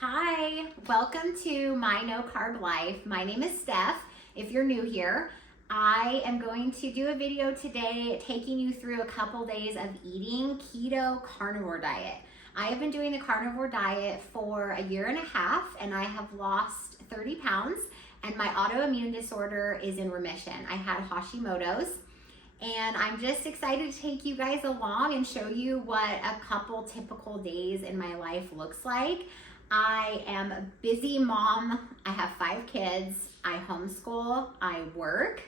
Hi, welcome to My No Carb Life. My name is Steph. If you're new here, I am going to do a video today taking you through a couple days of eating keto carnivore diet. I have been doing the carnivore diet for a year and a half and I have lost 30 pounds and my autoimmune disorder is in remission. I had Hashimoto's and I'm just excited to take you guys along and show you what a couple typical days in my life looks like. I am a busy mom. I have 5 kids. I homeschool, I work,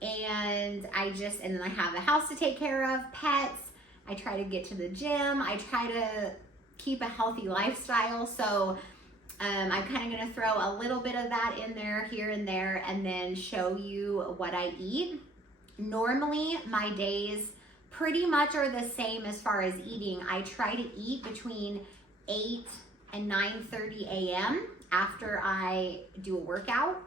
and then I have a house to take care of, pets. I try to get to the gym. I try to keep a healthy lifestyle. So I'm kind of gonna throw a little bit of that in there, here and there, and then show you what I eat. Normally, my days pretty much are the same as far as eating. I try to eat between 8 and 9:30 a.m. after I do a workout,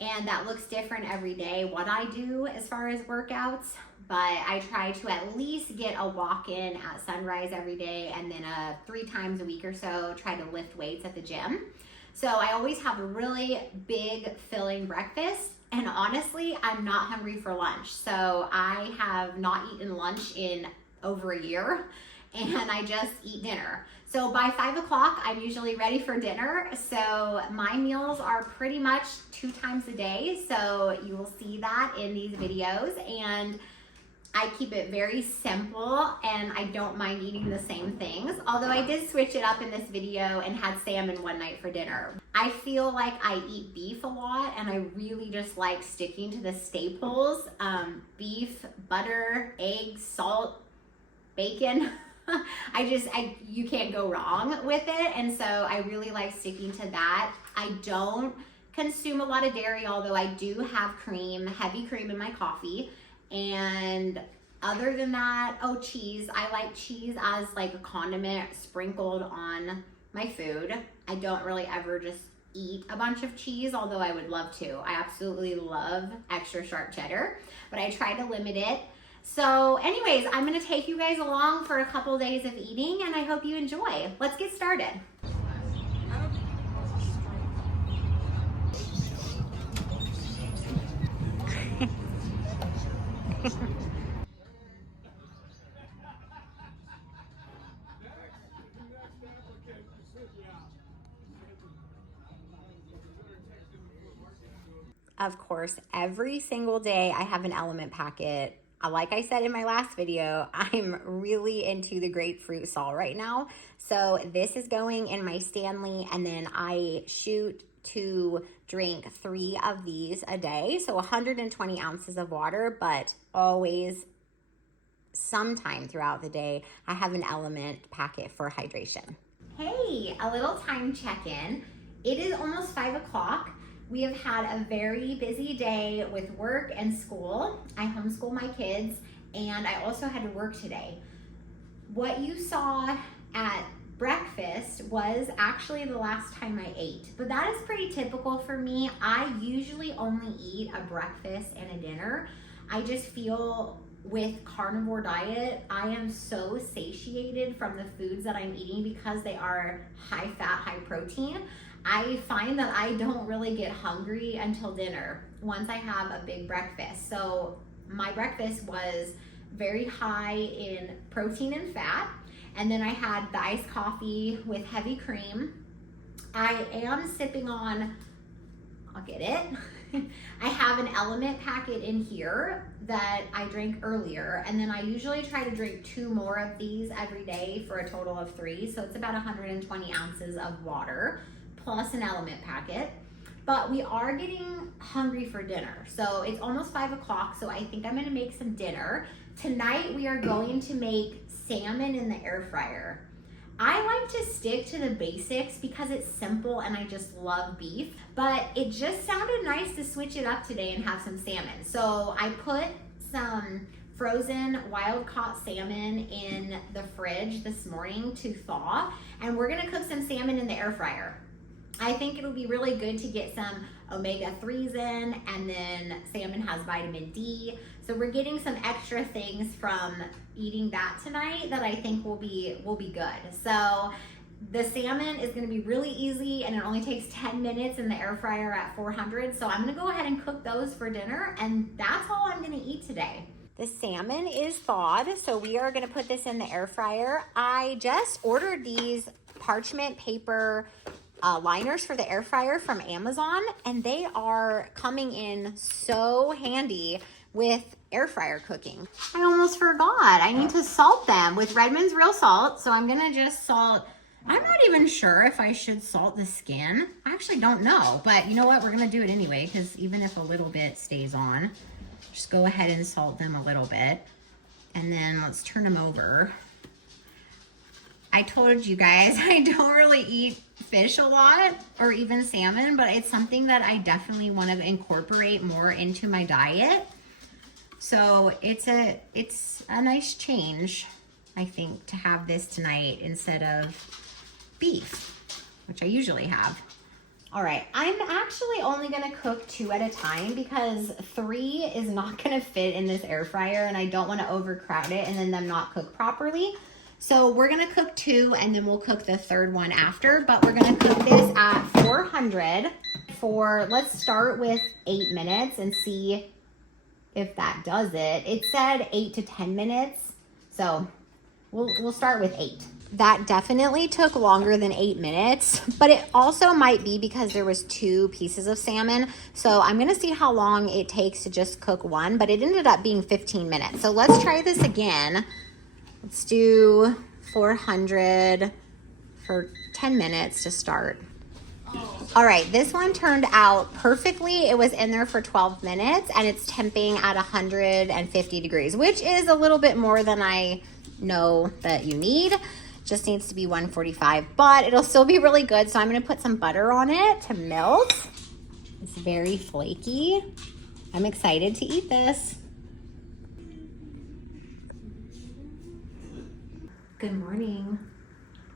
and that looks different every day what I do as far as workouts, but I try to at least get a walk in at sunrise every day, and then 3 times a week or so try to lift weights at the gym. So I always have a really big filling breakfast, and honestly I'm not hungry for lunch. So I have not eaten lunch in over a year and I just eat dinner. So by 5 o'clock, I'm usually ready for dinner. So my meals are pretty much 2 times a day. So you will see that in these videos. And I keep it very simple and I don't mind eating the same things. Although I did switch it up in this video and had salmon one night for dinner. I feel like I eat beef a lot and I really just like sticking to the staples. Beef, butter, eggs, salt, bacon. You can't go wrong with it. And so I really like sticking to that. I don't consume a lot of dairy, although I do have cream, heavy cream in my coffee. And other than that, cheese. I like cheese as like a condiment sprinkled on my food. I don't really ever just eat a bunch of cheese, although I would love to. I absolutely love extra sharp cheddar, but I try to limit it. So anyways, I'm gonna take you guys along for a couple days of eating and I hope you enjoy. Let's get started. Of course, every single day I have an element packet. Like I said in my last video, I'm really into the grapefruit sol right now. So this is going in my Stanley, and then I shoot to drink 3 of these a day. So 120 ounces of water, but always sometime throughout the day, I have an element packet for hydration. Hey, a little time check-in. It is almost 5 o'clock. We have had a very busy day with work and school. I homeschool my kids and I also had to work today. What you saw at breakfast was actually the last time I ate, but that is pretty typical for me. I usually only eat a breakfast and a dinner. I just feel with carnivore diet, I am so satiated from the foods that I'm eating because they are high fat, high protein. I find that I don't really get hungry until dinner once I have a big breakfast. So my breakfast was very high in protein and fat. And then I had the iced coffee with heavy cream. I am sipping on, I'll get it. I have an element packet in here that I drank earlier. And then I usually try to drink 2 more of these every day for a total of 3. So it's about 120 ounces of water plus an element packet. But we are getting hungry for dinner. So it's almost 5 o'clock, so I think I'm gonna make some dinner. Tonight we are going to make salmon in the air fryer. I like to stick to the basics because it's simple and I just love beef, but it just sounded nice to switch it up today and have some salmon. So I put some frozen wild caught salmon in the fridge this morning to thaw, and we're gonna cook some salmon in the air fryer. I think it'll be really good to get some omega-3s in, and then salmon has vitamin D. So we're getting some extra things from eating that tonight that I think will be good. So The salmon is gonna be really easy and it only takes 10 minutes in the air fryer at 400. So I'm gonna go ahead and cook those for dinner, and that's all I'm gonna eat today. The salmon is thawed, so we are gonna put this in the air fryer. I just ordered these parchment paper liners for the air fryer from Amazon, and they are coming in so handy with air fryer cooking. I almost forgot, I need to salt them with Redmond's real salt. So I'm gonna just salt, I'm not even sure if I should salt the skin. I actually don't know, but you know what? We're gonna do it anyway, because even if a little bit stays on, just go ahead and salt them a little bit. And then let's turn them over. I told you guys I don't really eat fish a lot, or even salmon, but it's something that I definitely want to incorporate more into my diet. So it's a nice change, I think, to have this tonight instead of beef, which I usually have. All right, I'm actually only gonna cook 2 at a time because 3 is not gonna fit in this air fryer, and I don't wanna overcrowd it and then them not cook properly. So we're gonna cook 2 and then we'll cook the 3rd one after, but we're gonna cook this at 400 for, let's start with 8 minutes and see if that does it. It said 8 to 10 minutes, so we'll start with 8. That definitely took longer than 8 minutes, but it also might be because there was 2 pieces of salmon. So I'm gonna see how long it takes to just cook one, but it ended up being 15 minutes. So let's try this again. Let's do 400 for 10 minutes to start. All right, this one turned out perfectly. It was in there for 12 minutes and it's temping at 150 degrees, which is a little bit more than I know that you need. Just needs to be 145, but it'll still be really good. So I'm gonna put some butter on it to melt. It's very flaky. I'm excited to eat this. Good morning.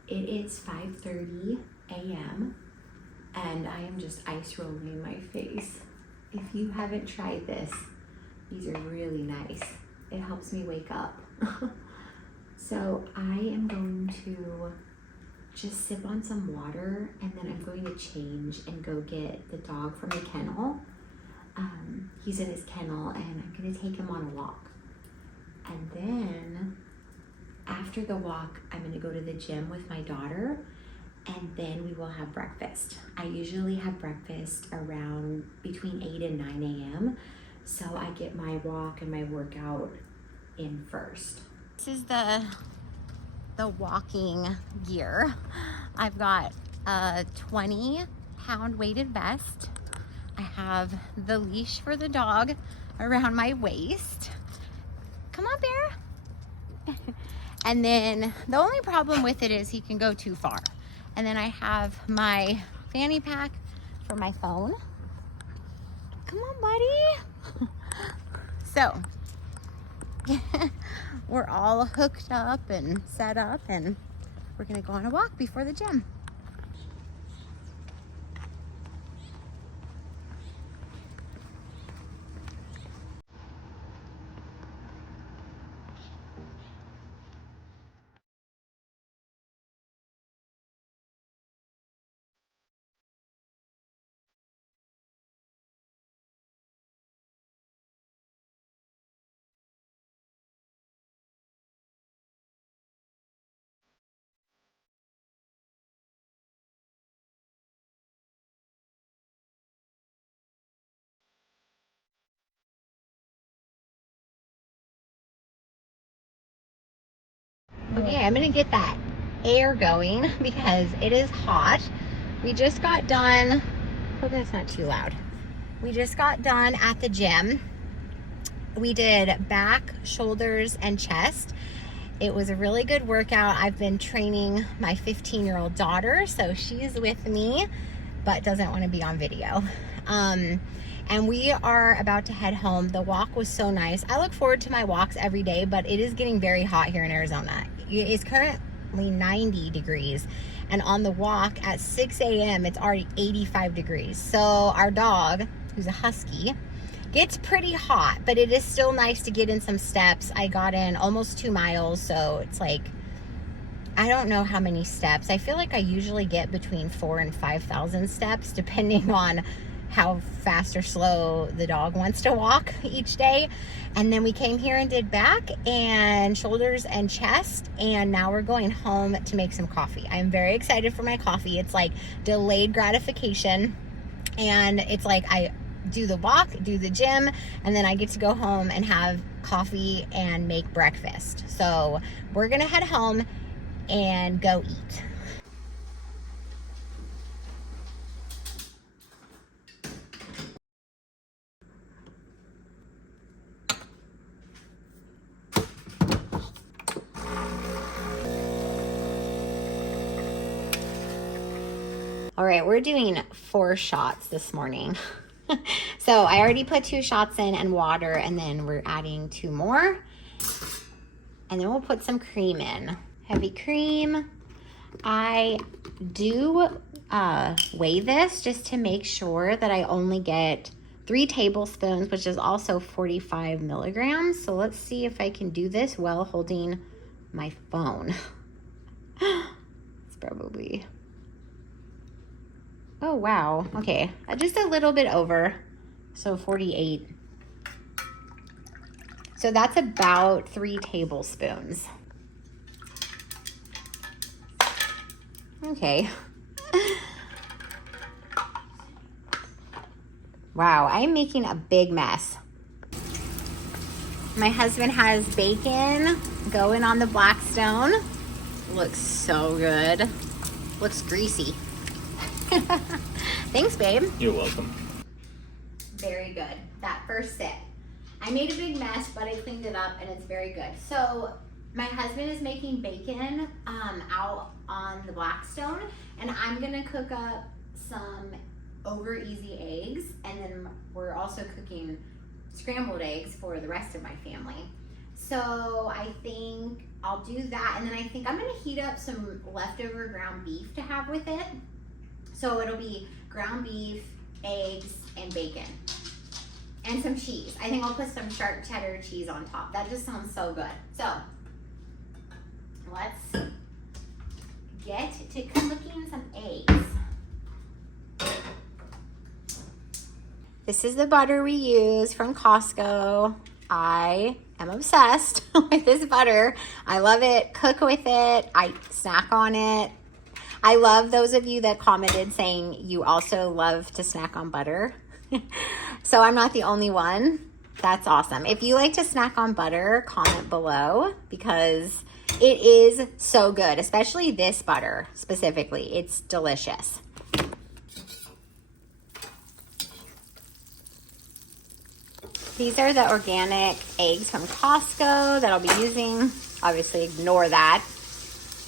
It is 5:30 a.m. and I am just ice rolling my face. If you haven't tried this, these are really nice. It helps me wake up. So I am going to just sip on some water, and then I'm going to change and go get the dog from the kennel. He's in his kennel and I'm gonna take him on a walk. And then after the walk, I'm gonna go to the gym with my daughter, and then we will have breakfast. I usually have breakfast around between 8 and 9 a.m. So I get my walk and my workout in first. This is the walking gear. I've got a 20-pound weighted vest. I have the leash for the dog around my waist. Come on, Bear. And then the only problem with it is he can go too far. And then I have my fanny pack for my phone. Come on, buddy. So we're all hooked up and set up, and we're gonna go on a walk before the gym. Okay, I'm gonna get that air going because it is hot. We just got done, hope that's not too loud. We just got done at the gym. We did back, shoulders, and chest. It was a really good workout. I've been training my 15-year-old daughter, so she's with me, but doesn't want to be on video. And we are about to head home. The walk was so nice. I look forward to my walks every day, but it is getting very hot here in Arizona. It's currently 90 degrees, and on the walk at 6 a.m. it's already 85 degrees. So our dog, who's a husky, gets pretty hot, but it is still nice to get in some steps. I got in almost 2 miles, so it's like, I don't know how many steps. I feel like I usually get between 4,000 and 5,000 steps, depending on how fast or slow the dog wants to walk each day. And then we came here and did back and shoulders and chest, and now we're going home to make some coffee. I'm very excited for my coffee. It's like delayed gratification, and it's like I do the walk, do the gym, and then I get to go home and have coffee and make breakfast. So we're gonna head home and go eat. All right, we're doing 4 shots this morning. So I already put 2 shots in and water, and then we're adding 2 more. And then we'll put some cream in. Heavy cream. I do weigh this just to make sure that I only get 3 tablespoons, which is also 45 milligrams. So let's see if I can do this while holding my phone. It's probably... Oh, wow. Okay, just a little bit over. So 48. So that's about 3 tablespoons. Okay. Wow, I'm making a big mess. My husband has bacon going on the Blackstone. Looks so good. Looks greasy. Thanks, babe. You're welcome. Very good. That first sip. I made a big mess, but I cleaned it up, and it's very good. So my husband is making bacon out on the Blackstone, and I'm gonna cook up some over easy eggs, and then we're also cooking scrambled eggs for the rest of my family. So I think I'll do that, and then I think I'm gonna heat up some leftover ground beef to have with it. So it'll be ground beef, eggs, and bacon. And some cheese. I think I'll put some sharp cheddar cheese on top. That just sounds so good. So, let's get to cooking some eggs. This is the butter we use from Costco. I am obsessed with this butter. I love it. Cook with it. I snack on it. I love those of you that commented saying you also love to snack on butter. So I'm not the only one. That's awesome. If you like to snack on butter, comment below, because it is so good, especially this butter specifically. It's delicious. These are the organic eggs from Costco that I'll be using. Obviously, ignore that.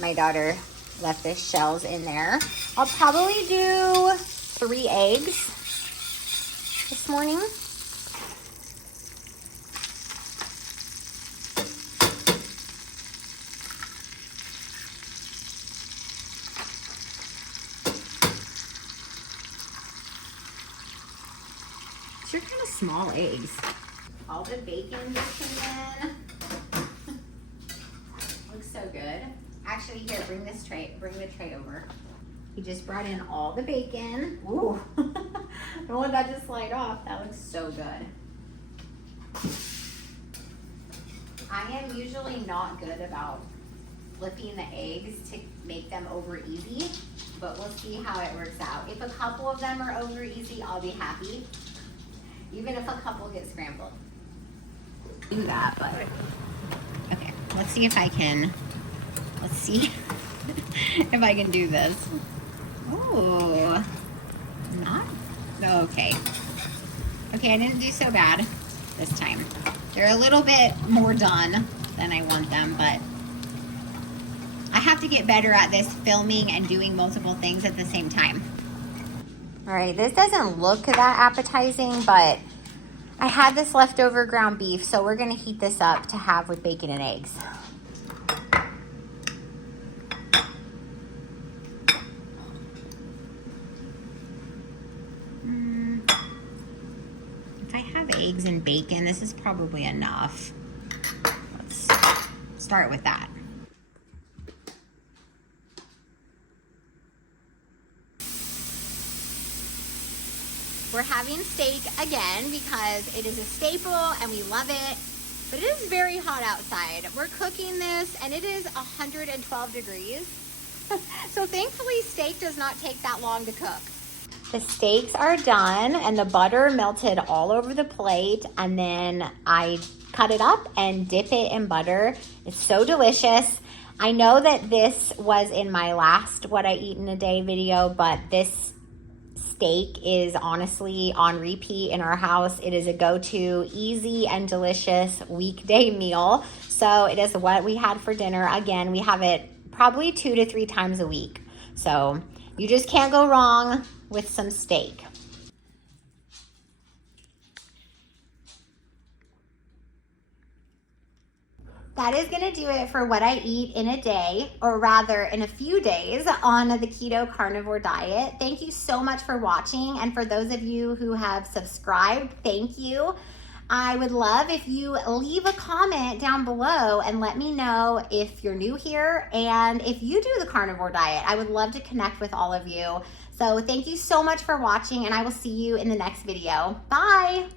My daughter left the shells in there. I'll probably do 3 eggs this morning. These are kind of small eggs. All the bacon just came in. Looks so good. Actually, here, bring the tray over. He just brought in all the bacon. Ooh, don't want that to slide off. That looks so good. I am usually not good about flipping the eggs to make them over easy, but we'll see how it works out. If a couple of them are over easy, I'll be happy. Even if a couple get scrambled. Do that, but okay. Let's see if I can. Let's see if I can do this. Oh, not okay. Okay, I didn't do so bad this time. They're a little bit more done than I want them, but I have to get better at this, filming and doing multiple things at the same time. All right, this doesn't look that appetizing, but I had this leftover ground beef, so we're gonna heat this up to have with bacon and eggs. If I have eggs and bacon, this is probably enough. Let's start with that. We're having steak again because it is a staple and we love it, but it is very hot outside. We're cooking this and it is 112 degrees. So thankfully steak does not take that long to cook. The steaks are done and the butter melted all over the plate, and then I cut it up and dip it in butter. It's so delicious. I know that this was in my last what I eat in a day video, but this steak is honestly on repeat in our house. It is a go-to, easy and delicious weekday meal. So it is what we had for dinner. Again, we have it probably 2 to 3 times a week. So you just can't go wrong with some steak. That is gonna do it for what I eat in a day, or rather in a few days on the keto carnivore diet. Thank you so much for watching, and for those of you who have subscribed, thank you. I would love if you leave a comment down below and let me know if you're new here and if you do the carnivore diet. I would love to connect with all of you. So thank you so much for watching, and I will see you in the next video. Bye.